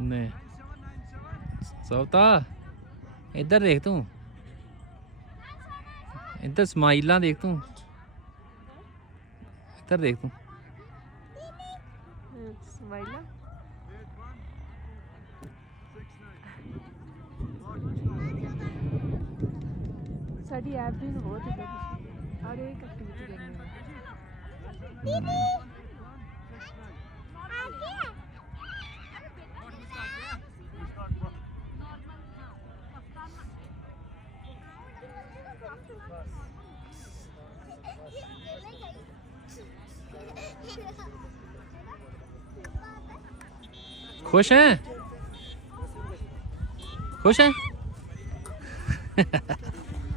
ने सौता इधर देख तू, इधर स्माइला देख तू, इधर देख तू। स्माइला साडी ऐप भी बहुत है और एक एक्टिविटी करनी है। खुश हैं, खुश हैं।